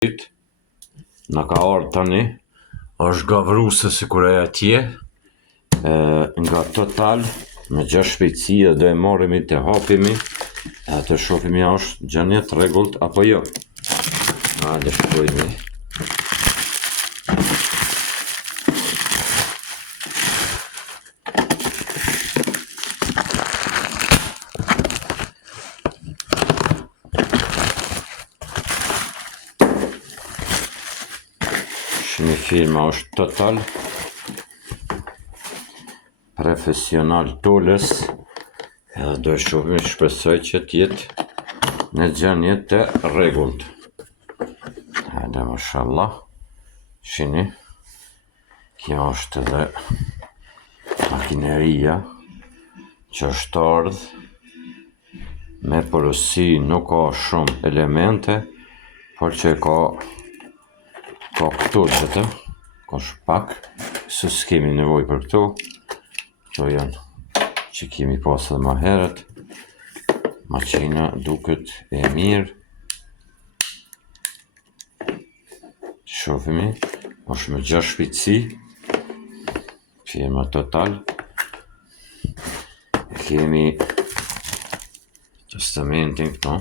Na ka ardhur tani, është gavruse sikur e atje, nga Total me 6 shpejtësi dhe do e marrimi të hapimi e të shohimi a është gjanjet rregullt apo jo. Hajde shkojmë. Shini firma është Total Profesional Tools, edhe do e shohim, shpresoj që t'jetë në gjanje të rregullt. Hajde, mashallah. Shini, kjo është edhe makineria që është ardhur me porosi, nuk ka shumë elemente, por që ka këto gjithë, ka shpak, se s'kemi nevoj për këto. Këto janë që kemi pas edhe ma herët. Maqina duket e mirë. Shohimi, është me 6 shpejtësi. Firma Total. Kemi testamentin këto.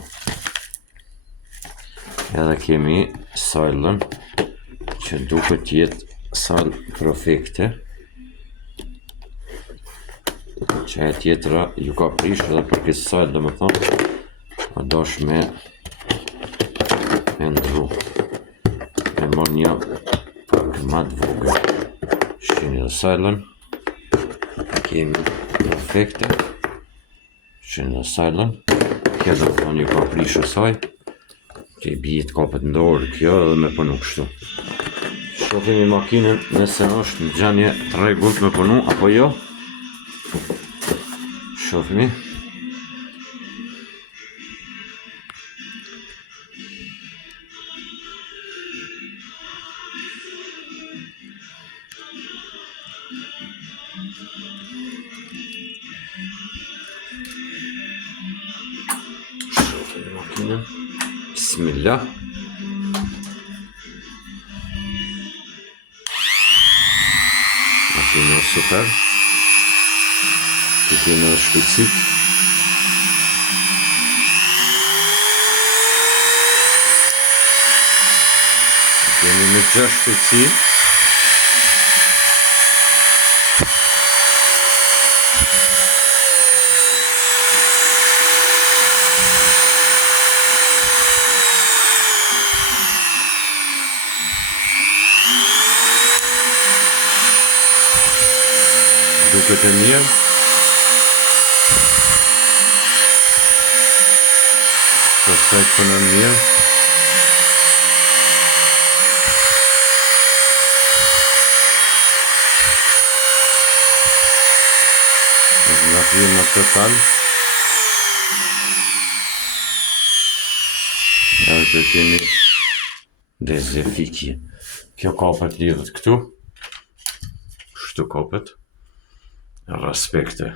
Edhe kemi sajlën, që duket jetë sal perfekte, që e tjetra ju ka prish edhe për këtë sal, dhe më thonë, a dash me ndru, me mor një pak ma të vogël. Shini dhe salën, kemi perfekte, shini dhe salën, kjo dhe më thonë ju ka prish e saj, që i bjet kapet ndorë kjo edhe me punu kështu. Shohimi makinën nëse është në gjanje të rregullt me punu apo jo. Shohimi. Shohimi makinën. Bismillah. Makina super. Të kemi edhe shpejtësit. Të kemi me 6 shpejtësi. Duket e mirë. Perfekt për në mirë. Nga firma Total. Edhe të kemi dezinfekje. Kjo kapet lidhet këtu. Kështu kapet. Respekte.